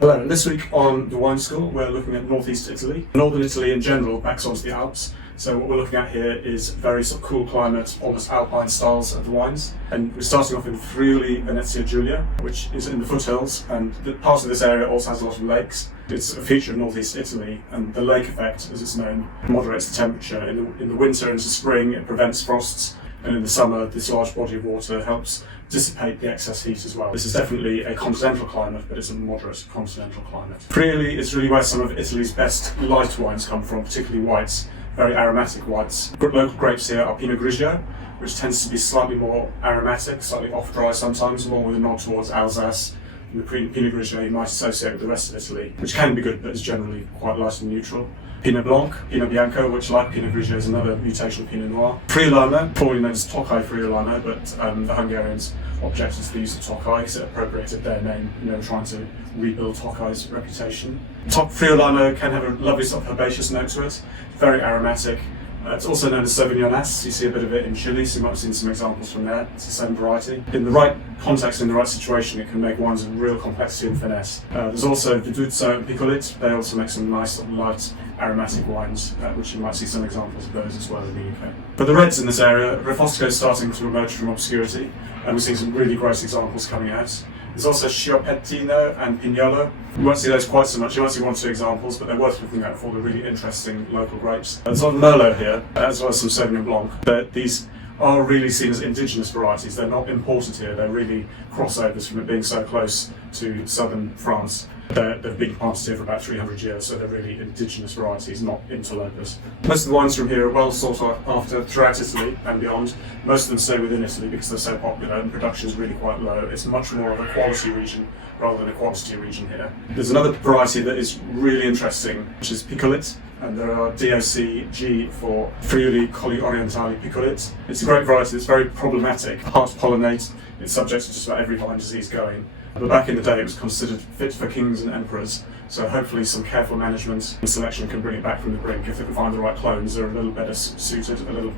Hello, and this week on The Wine School we're looking at northeast Italy. Northern Italy in general backs onto the Alps, so what we're looking at here is very sort of cool climate, almost alpine styles of the wines. And we're starting off in Friuli, Venezia, Giulia, which is in the foothills, and part of this area also has a lot of lakes. It's a feature of northeast Italy, and the lake effect, as it's known, moderates the temperature. In the winter into spring it prevents frosts, and in the summer this large body of water helps dissipate the excess heat as well. This is definitely a continental climate, but it's a moderate continental climate. Friuli is really where some of Italy's best light wines come from, particularly whites, very aromatic whites. Local grapes here are Pinot Grigio, which tends to be slightly more aromatic, slightly off-dry sometimes, more with a nod towards Alsace. And the Pinot Grigio you might associate with the rest of Italy, which can be good, but is generally quite light and neutral. Pinot Blanc, Pinot Bianco, which like Pinot Grigio is another mutation of Pinot Noir. Friulano, formerly known as Tokai Friulano, but the Hungarians objected to the use of Tokai because it appropriated their name, trying to rebuild Tokai's reputation. Friulano can have a lovely sort of herbaceous note to it, very aromatic. It's also known as Sauvignon S. You see a bit of it in Chile, so you might have seen some examples from there. It's the same variety. In the right context, in the right situation, it can make wines of real complexity and finesse. There's also Viduzzo and Picolit. They also make some nice sort of light aromatic wines, which you might see some examples of those as well in the UK. For the reds in this area, Refosco is starting to emerge from obscurity, and we're seeing some really great examples coming out. There's also Schioppettino and Pignolo. You won't see those quite so much, you might see one or two examples, but they're worth looking at for the really interesting local grapes. There's a lot of Merlot here, as well as some Sauvignon Blanc, but these are really seen as indigenous varieties. They're not imported here, they're really crossovers from it being so close to southern France. They've been planted here for about 300 years, so they're really indigenous varieties, not interlopers. Most of the wines from here are well sought after throughout Italy and beyond. Most of them stay within Italy because they're so popular and production is really quite low. It's much more of a quality region rather than a quantity region here. There's another variety that is really interesting, which is Picolit, and there are DOCG for Friuli Colli Orientali Picolit. It's a great variety that's very problematic, hard to pollinate, it's subject to just about every vine disease going. But back in the day it was considered fit for kings and emperors, so hopefully some careful management and selection can bring it back from the brink. If they can find the right clones, they're a little better suited, a little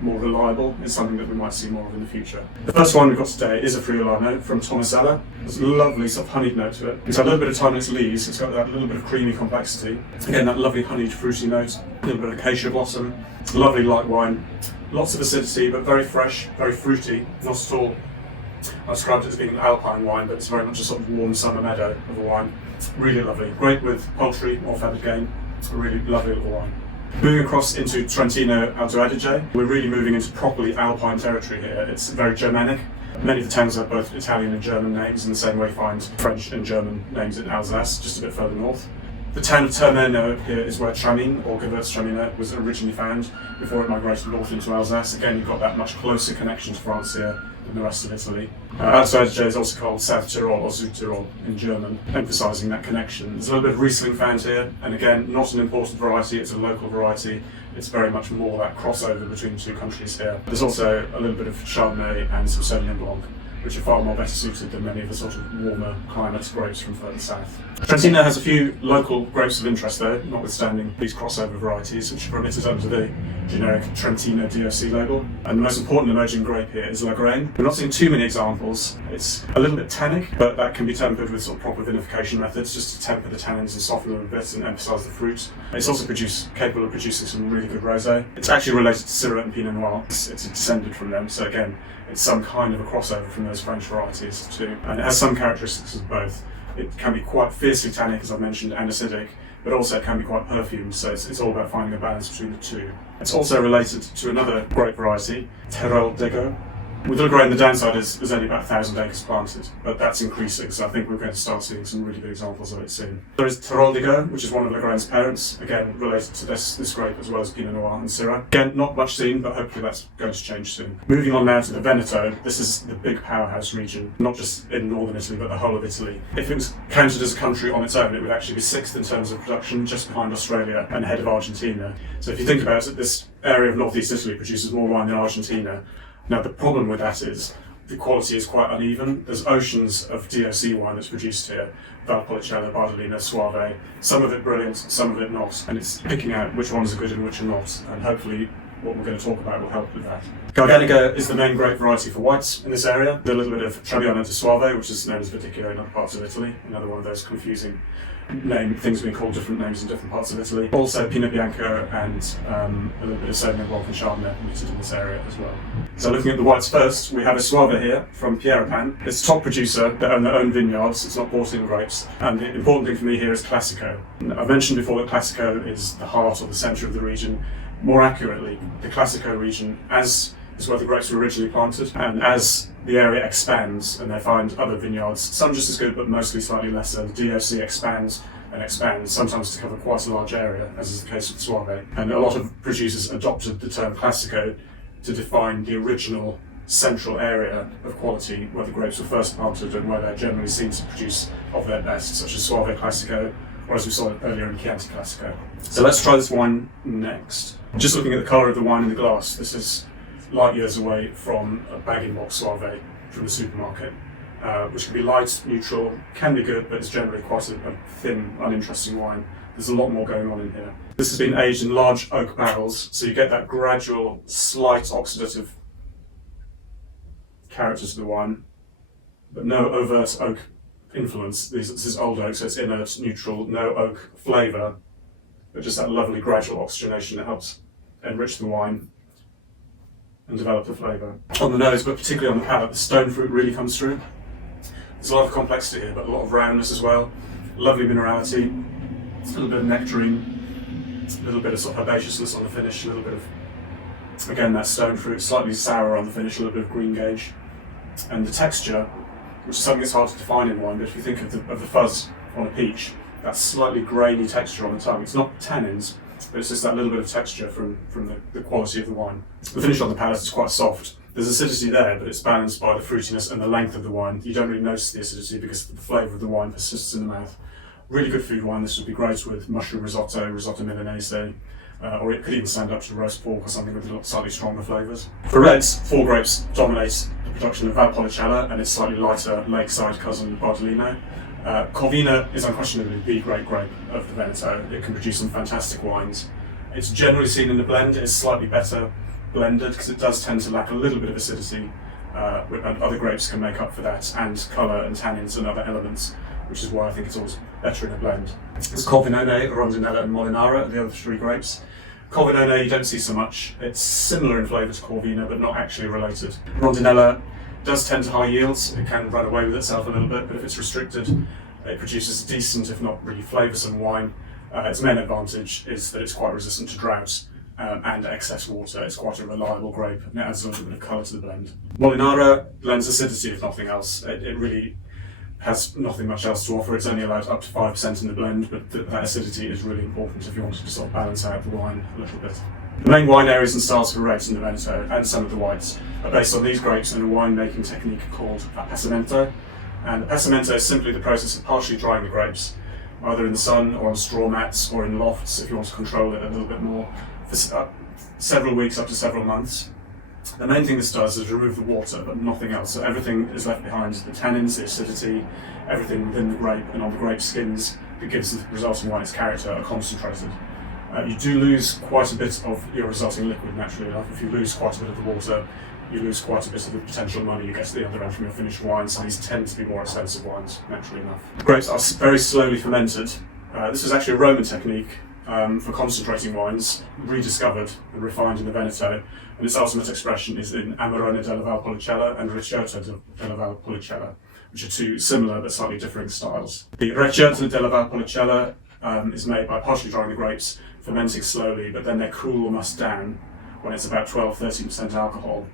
more reliable. It's something that we might see more of in the future. The first one we've got today is a Friulano from Tomisella. There's a lovely sort of honeyed note to it. It's got a little bit of time in its leaves, it's got that little bit of creamy complexity. Again, that lovely honeyed fruity note, a little bit of acacia blossom. Lovely light wine, lots of acidity, but very fresh, very fruity, not at all. I described it as being an alpine wine, but it's very much a sort of warm summer meadow of a wine. Really lovely. Great with poultry or feathered game. A really lovely little wine. Moving across into Trentino Alto Adige, we're really moving into properly alpine territory here. It's very Germanic. Many of the towns have both Italian and German names, in the same way you find French and German names in Alsace, just a bit further north. The town of Termeno here is where Tramin, or Gewürztraminer, was originally found before it migrated north into Alsace. Again, you've got that much closer connection to France here than the rest of Italy. Alto Adige is also called South Tyrol or Südtirol in German, emphasising that connection. There's a little bit of Riesling found here, and again, not an imported variety, it's a local variety. It's very much more that crossover between the two countries here. There's also a little bit of Chardonnay and some Sauvignon Blanc, which are far more better suited than many of the sort of warmer climate grapes from further south. Trentino has a few local grapes of interest though, notwithstanding these crossover varieties, which are permitted under the generic Trentino DOC label. And the most important emerging grape here is Lagrein. We're not seeing too many examples. It's a little bit tannic, but that can be tempered with sort of proper vinification methods, just to temper the tannins and soften them a bit and emphasise the fruit. It's also capable of producing some really good rosé. It's actually related to Syrah and Pinot Noir. It's descended from them, so again, it's some kind of a crossover from those French varieties too. And it has some characteristics of both. It can be quite fiercely tannic, as I mentioned, and acidic, but also it can be quite perfumed, so it's all about finding a balance between the two. It's also related to another grape variety, Terol d'Ego. With Lagrein, the downside is there's only about 1,000 acres planted, but that's increasing, so I think we're going to start seeing some really good examples of it soon. There is Terol d'Ego, which is one of Lagrein's parents, again related to this grape as well as Pinot Noir and Syrah. Again, not much seen, but hopefully that's going to change soon. Moving on now to the Veneto, this is the big powerhouse region, not just in northern Italy, but the whole of Italy. If it was counted as a country on its own, it would actually be sixth in terms of production, just behind Australia and ahead of Argentina. So if you think about it, this area of northeast Italy produces more wine than Argentina. Now the problem with that is the quality is quite uneven. There's oceans of DOC wine that's produced here, Valpolicella, Bardolino, Soave, some of it brilliant, some of it not, and it's picking out which ones are good and which are not, and hopefully what we're going to talk about will help with that. Garganega is the main grape variety for whites in this area. There's a little bit of Trebbiano di Soave, which is known as Viticulare in other parts of Italy. Another one of those confusing things being called different names in different parts of Italy. Also Pinot Bianco and a little bit of Sauvignon Blanc and Chardonnay permitted in this area as well. So looking at the whites first, we have a Soave here from Pierre Pan. It's a top producer. They own their own vineyards. It's not bought in grapes. And the important thing for me here is Classico. I've mentioned before that Classico is the heart or the centre of the region. More accurately, the Classico region is where the grapes were originally planted, and as the area expands and they find other vineyards, some just as good but mostly slightly lesser, the DOC expands and expands, sometimes to cover quite a large area, as is the case with Soave. And a lot of producers adopted the term Classico to define the original central area of quality where the grapes were first planted and where they're generally seen to produce of their best, such as Soave Classico, or as we saw earlier in Chianti Classico. So let's try this wine next. Just looking at the colour of the wine in the glass, this is light years away from a bag-in-box Soave from the supermarket, which can be light, neutral, can be good, but it's generally quite a thin, uninteresting wine. There's a lot more going on in here. This has been aged in large oak barrels, so you get that gradual, slight oxidative character to the wine, but no overt oak influence. This is old oak, so it's inert, neutral, no oak flavour, but just that lovely gradual oxygenation that helps enrich the wine and develop the flavour. On the nose, but particularly on the palate, the stone fruit really comes through. There's a lot of complexity here, but a lot of roundness as well. Lovely minerality, a little bit of nectarine, a little bit of sort of herbaceousness on the finish, a little bit of, again, that stone fruit, slightly sour on the finish, a little bit of green gauge. And the texture, which is something that's hard to define in wine, but if you think of the fuzz on a peach, that slightly grainy texture on the tongue. It's not tannins, but it's just that little bit of texture from the quality of the wine. The finish on the palate is quite soft. There's acidity there, but it's balanced by the fruitiness and the length of the wine. You don't really notice the acidity because the flavour of the wine persists in the mouth. Really good food wine. This would be great with mushroom risotto, risotto milanese, or it could even stand up to roast pork or something with slightly stronger flavours. For reds, 4 grapes dominate the production of Valpolicella and its slightly lighter lakeside cousin Bardolino. Corvina is unquestionably the great grape of the Veneto. It can produce some fantastic wines. It's generally seen in the blend. It's slightly better blended because it does tend to lack a little bit of acidity, and other grapes can make up for that, and colour and tannins and other elements, which is why I think it's always better in a blend. There's Corvinone, Rondinella and Molinara, the other 3 grapes. Corvinone you don't see so much. It's similar in flavour to Corvina, but not actually related. Rondinella does tend to high yields. It can run away with itself a little bit, but if it's restricted, it produces a decent, if not really flavoursome wine. Its main advantage is that it's quite resistant to drought and excess water. It's quite a reliable grape, and it adds a little bit of colour to the blend. Molinara blends acidity, if nothing else. It really has nothing much else to offer. It's only allowed up to 5% in the blend, but that acidity is really important if you want to sort of balance out the wine a little bit. The main wine areas and styles for reds in the Veneto, and some of the whites, are based on these grapes and a wine-making technique called appassimento. And appassimento is simply the process of partially drying the grapes, either in the sun or on straw mats or in lofts if you want to control it a little bit more, for several weeks up to several months. The main thing this does is remove the water, but nothing else. So everything is left behind, the tannins, the acidity, everything within the grape and on the grape skins that gives the resulting wine its character are concentrated. You do lose quite a bit of your resulting liquid, naturally enough. If you lose quite a bit of the water, you lose quite a bit of the potential money you get to the other end from your finished wines, so these tend to be more expensive wines, naturally enough. Grapes are very slowly fermented. This is actually a Roman technique for concentrating wines, rediscovered and refined in the Veneto, and its ultimate expression is in Amarone della Valpolicella and Recioto della Valpolicella, which are 2 similar but slightly differing styles. The Recioto della Valpolicella is made by partially drying the grapes, fermenting slowly, but then they cool almost down when it's about 12-13% alcohol,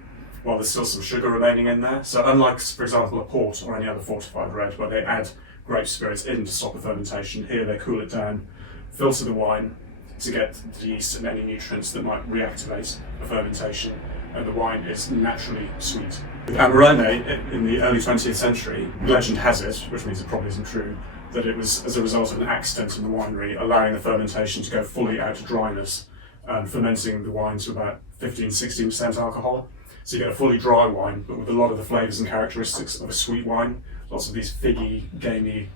while there's still some sugar remaining in there. So unlike, for example, a port or any other fortified red, where they add grape spirits in to stop the fermentation, here they cool it down, filter the wine to get the yeast and any nutrients that might reactivate the fermentation, and the wine is naturally sweet. With Amarone, in the early 20th century, legend has it, which means it probably isn't true, that it was as a result of an accident in the winery, allowing the fermentation to go fully out to dryness, and fermenting the wine to about 15-16% alcohol. So you get a fully dry wine, but with a lot of the flavours and characteristics of a sweet wine. Lots of these figgy, gamey,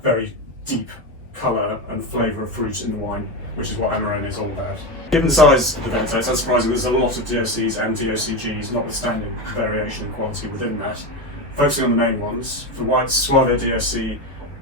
very deep colour and flavour of fruit in the wine, which is what Amarone is all about. Given the size of the Veneto, it's unsurprising there's a lot of DOCs and DOCGs, notwithstanding variation in quality within that. Focusing on the main ones, for whites, Soave DOC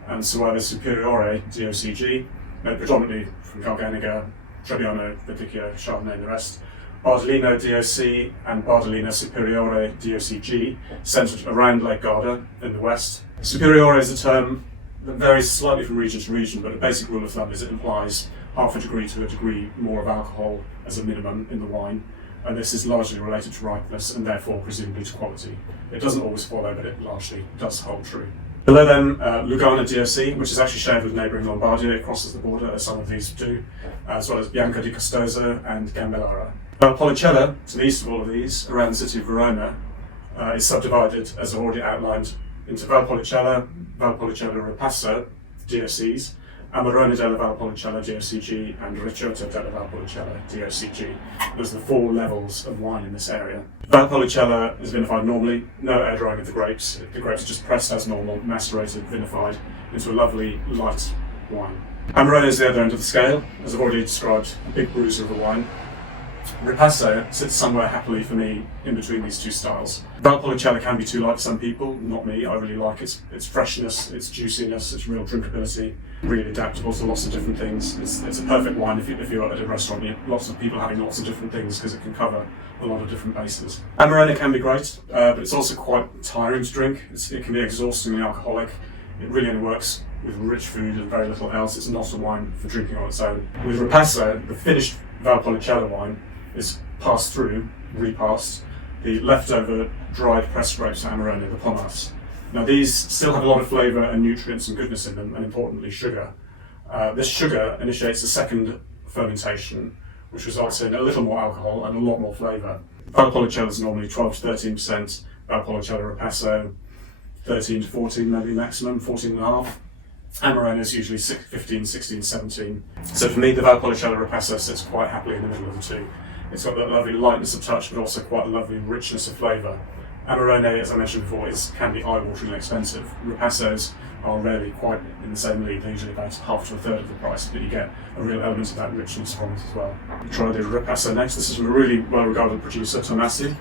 and Soave Superiore DOCG, made predominantly from Garganega, Trebbiano, Verdicchio, Chardonnay and the rest. Bardolino DOC and Bardolino Superiore DOCG, centred around Lake Garda in the west. Superiore is a term that varies slightly from region to region, but a basic rule of thumb is it implies half a degree to a degree more of alcohol as a minimum in the wine, and this is largely related to ripeness and therefore presumably to quality. It doesn't always follow, but it largely does hold true. Below them, Lugano DOC, which is actually shared with neighbouring Lombardia. It crosses the border, as some of these do, as well as Bianco di Costoso and Gambellara. Valpolicella, to the east of all of these, around the city of Verona, is subdivided, as I've already outlined, into Valpolicella, Valpolicella Ripasso DOCs, Amarone della Valpolicella DOCG, and Recioto della Valpolicella DOCG. Those are the 4 levels of wine in this area. Valpolicella is vinified normally, no air drying of the grapes. The grapes are just pressed as normal, macerated, vinified into a lovely light wine. Amarone is the other end of the scale, as I've already described, a big bruiser of a wine. Ripasso sits somewhere happily for me in between these two styles. Valpolicella can be too light for some people, not me. I really like its freshness, its juiciness, its real drinkability, really adaptable to lots of different things. It's a perfect wine if you're at a restaurant. You have lots of people having lots of different things because it can cover a lot of different bases. Amarone can be great, but it's also quite tiring to drink. It can be exhaustingly alcoholic. It really only works with rich food and very little else. It's not a wine for drinking on its own. With Ripasso, the finished Valpolicella wine is passed through, repassed, the leftover dried pressed grapes of Amarone, the pomace. Now these still have a lot of flavour and nutrients and goodness in them, and importantly sugar. This sugar initiates a second fermentation, which results in a little more alcohol and a lot more flavour. Valpolicella is normally 12 to 13%, Valpolicella Ripasso 13 to 14 maybe maximum, 14.5. Amarone is usually 15, 16, 17. So for me, the Valpolicella Ripasso sits quite happily in the middle of the two. It's got that lovely lightness of touch, but also quite a lovely richness of flavour. Amarone, as I mentioned before, can be eye-wateringly expensive. Ripassos are rarely quite in the same league. They're usually about half to a third of the price, but you get a real element of that richness from it as well. We'll try the Ripasso next. This is from a really well-regarded producer, Tomassi.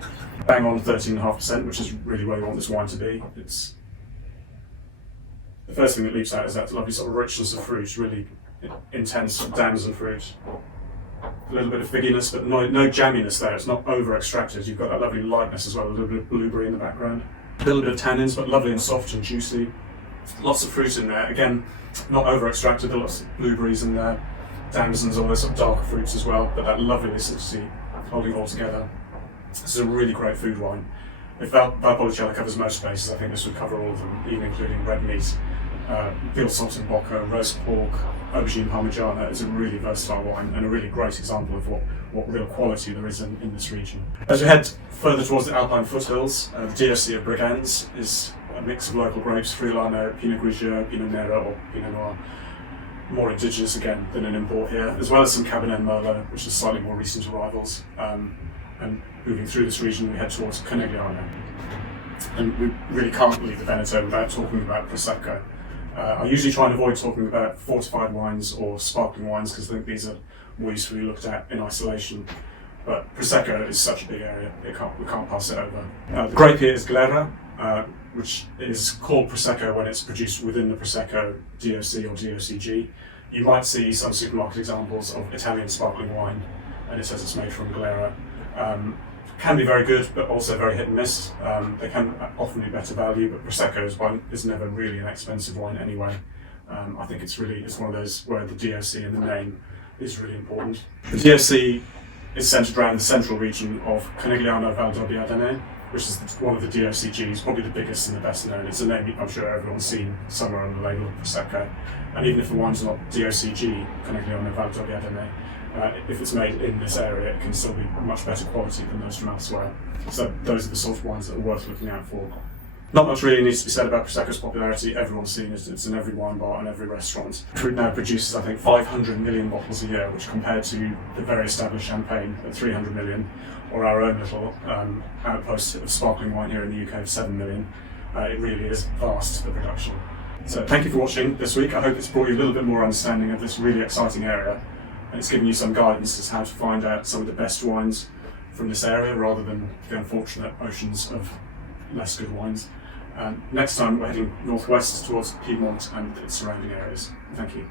Bang on 13.5%, which is really where you want this wine to be. The first thing that leaps out is that lovely sort of richness of fruit, really intense damson fruit. A little bit of figginess, but no jamminess there. It's not over-extracted. You've got that lovely lightness as well, a little bit of blueberry in the background. A little bit of tannins, but lovely and soft and juicy. Lots of fruit in there. Again, not over-extracted. There are lots of blueberries in there, damsons, all those sort of darker fruits as well, but that lovely acidity holding it all together. This is a really great food wine. If Valpolicella covers most bases, I think this would cover all of them, even including red meat. Veal saltimbocca, roast pork, aubergine parmigiana. It's a really versatile wine and a really great example of what real quality there is in this region. As we head further towards the Alpine foothills, the DOC of Brigance is a mix of local grapes, Friulano, Pinot Grigio, Pinot Nero or Pinot Noir, more indigenous again than an import here, as well as some Cabernet Merlot, which is slightly more recent arrivals. And moving through this region, we head towards Conegliano. And we really can't leave the Veneto without talking about Prosecco. I usually try and avoid talking about fortified wines or sparkling wines because I think these are more usefully looked at in isolation. But Prosecco is such a big area, we can't pass it over. The grape here is Glera, which is called Prosecco when it's produced within the Prosecco DOC or DOCG. You might see some supermarket examples of Italian sparkling wine, and it says it's made from Glera. Can be very good, but also very hit and miss. They can often be better value, but Prosecco is never really an expensive wine anyway. I think it's one of those where the DOC in the name is really important. The DOC is centred around the central region of Conegliano Valdobbiadene, which is one of the DOCGs, probably the biggest and the best known. It's a name I'm sure everyone's seen somewhere on the label of Prosecco. And even if the wine's not DOCG, Conegliano Valdobbiadene, if it's made in this area, it can still be much better quality than those from elsewhere. So those are the sort of wines that are worth looking out for. Not much really needs to be said about Prosecco's popularity. Everyone's seen it. It's in every wine bar and every restaurant. It now produces, I think, 500 million bottles a year, which compared to the very established champagne at 300 million, or our own little outpost of sparkling wine here in the UK of 7 million, it really is vast, the production. So thank you for watching this week. I hope it's brought you a little bit more understanding of this really exciting area, and it's given you some guidance as to how to find out some of the best wines from this area rather than the unfortunate oceans of less good wines. Next time we're heading northwest towards Piedmonte and its surrounding areas. Thank you.